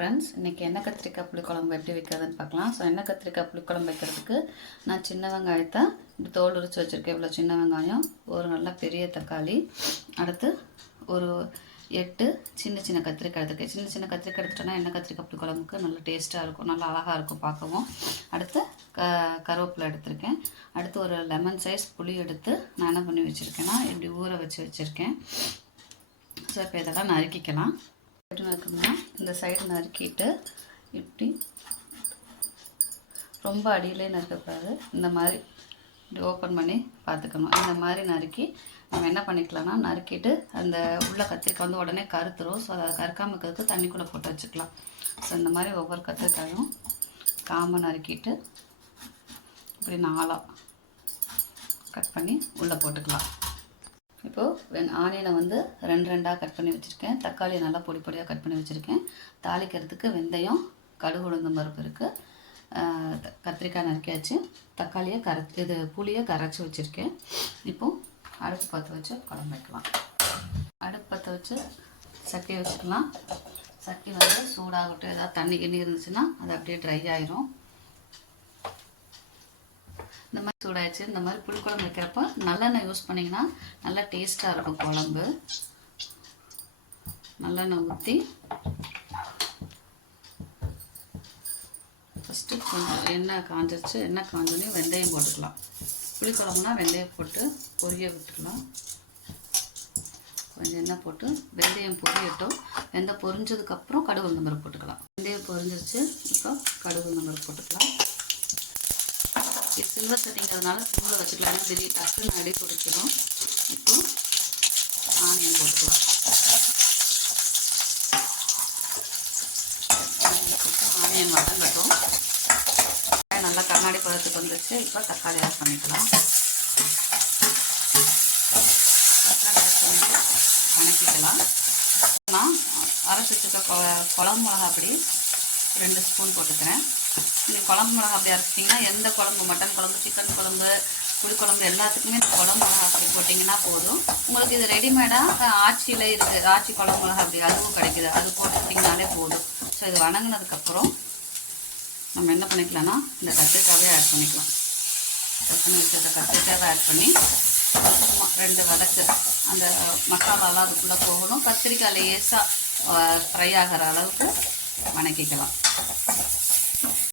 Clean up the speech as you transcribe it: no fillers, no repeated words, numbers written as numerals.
Friends, இன்றைக்கி எண்ணெய் கத்திரிக்காய் புளிக்குழம்பு எப்படி வைக்கிறதுன்னு பார்க்கலாம். ஸோ எண்ணெய் கத்திரிக்காய் புளிக்குழம்பு வைக்கிறதுக்கு நான் சின்ன வெங்காயத்தை இப்படி தோல் உரித்து வச்சுருக்கேன். இவ்வளோ சின்ன வெங்காயம், ஒரு நல்ல பெரிய தக்காளி, அடுத்து ஒரு 8 சின்ன சின்ன கத்திரிக்காய் எடுத்துருக்கேன். சின்ன சின்ன கத்திரிக்காய் எடுத்துட்டோன்னா எண்ணெய் கத்திரிக்காய் புளிக்குழம்புக்கு நல்லா டேஸ்ட்டாக இருக்கும், நல்லா அழகாக இருக்கும் பார்க்கவும். அடுத்து கருவேப்பிலை எடுத்திருக்கேன். அடுத்து ஒரு லெமன் சைஸ் புளி எடுத்து நான் என்ன பண்ணி வச்சுருக்கேன்னா இப்படி ஊற வச்சுருக்கேன். ஸோ இப்போ இதெல்லாம் நறுக்கிக்கலாம். எப்படி நறுக்கணும்னா இந்த சைடு நறுக்கிட்டு இப்படி ரொம்ப அடியிலே நறுக்கக்கூடாது, இந்த மாதிரி இப்படி ஓப்பன் பண்ணி பார்த்துக்கணும். இந்த மாதிரி நறுக்கி நம்ம என்ன பண்ணிக்கலாம்னா, நறுக்கிட்டு அந்த உள்ள கத்திரிக்காய் வந்து உடனே கருத்துரும். ஸோ அதை கருக்காமல் இருக்கிறதுக்கு தண்ணிக்குள்ளே போட்டு வச்சுக்கலாம். ஸோ இந்த மாதிரி ஒவ்வொரு கத்திரிக்காயும் காம்பை நறுக்கிட்டு இப்படி 4ஆக கட் பண்ணி உள்ளே போட்டுக்கலாம். இப்போது ஆனியனை வந்து 2 கட் பண்ணி வச்சுருக்கேன். தக்காளியை நல்லா பொடி பொடியாக கட் பண்ணி வச்சுருக்கேன். தாளிக்கிறதுக்கு வெந்தயம், கடுகு, உளுந்தம் பருப்பு இருக்குது. கத்திரிக்காய் நறுக்கியாச்சு. தக்காளியை புளியை கரைச்சி வச்சுருக்கேன். இப்போது அடுப்பு பற்ற வச்சு குழம்பு வைக்கலாம். அடுப்பு பற்ற வச்சு சட்டி வச்சுக்கலாம். சட்டி வந்து சூடாகட்டும். ஏதாவது தண்ணி கிண்ணி இருந்துச்சுன்னா அது அப்படியே ட்ரை ஆயிரும். இந்த மாதிரி சூடாயிடுச்சு. இந்த மாதிரி புளிக்குழம்பு வைக்கிறப்ப நல்லெண்ணெய் யூஸ் பண்ணிங்கன்னா நல்லா டேஸ்ட்டாக இருக்கும் குழம்பு. நல்லெண்ணெய் ஊற்றி ஃபஸ்ட்டு கொஞ்சம் எண்ணெய் காஞ்சிருச்சு. எண்ணெய் காஞ்சோடனே வெந்தயம் போட்டுக்கலாம். புளிக்குழம்புனா வெந்தயம் போட்டு பொரிய விட்டுக்கலாம். கொஞ்சம் எண்ணெய் போட்டு வெந்தயம் பொரியட்டும். வெந்தயம் பொரிஞ்சதுக்கப்புறம் கடுகு உளுந்தம் பருப்பு போட்டுக்கலாம். வெந்தயம் பொரிஞ்சிருச்சு. இப்போ கடுகு உளுந்தம் பருப்பு போட்டுக்கலாம். சில்வர் சட்டிங்கிறதுனால சிம்மில் வச்சுக்கலாம். திடீர் டக்குன்னு அடி பிடிச்சிடும். இப்போ ஆனியன் போட்டுக்கலாம். ஆனியன் வதங்கட்டும். நல்லா கண்ணாடி பழத்துக்கு வந்துச்சு. இப்போ தக்காளி ஆட் பண்ணிக்கலாம். தக்காளி ஆட் பண்ணிட்டு வணக்கிக்கலாம். நான் அரைச்சி வச்சுருக்க குழம்பு மிளகா அப்படி 2 ஸ்பூன் போட்டுக்கிறேன். நீங்கள் குழம்பு மிளகா அப்படி அரைச்சிட்டிங்கன்னா எந்த குழம்பு, மட்டன் குழம்பு, சிக்கன் குழம்பு, புளிக்குழம்பு எல்லாத்துக்குமே குழம்பு மிளகா அப்படி போட்டிங்கன்னா போதும். உங்களுக்கு இது ரெடிமேடாக ஆச்சியில் இருக்குது, ஆச்சி குழம்பு மிளகா அப்படி அதுவும் கிடைக்குது. அது போட்டுட்டிங்கனாலே போதும். ஸோ இது வணங்கினதுக்கப்புறம் நம்ம என்ன பண்ணிக்கலாம்னா இந்த கத்திரிக்காவே ஆட் பண்ணிக்கலாம். கட் பண்ணி வச்சுருக்க கத்திரிக்காவை ஆட் பண்ணி 2 வதக்கு அந்த மசாலாலாம் அதுக்குள்ளே போகணும். கத்திரிக்காய் லேசாக ஃப்ரை ஆகிற அளவுக்கு வணக்கிக்கலாம்.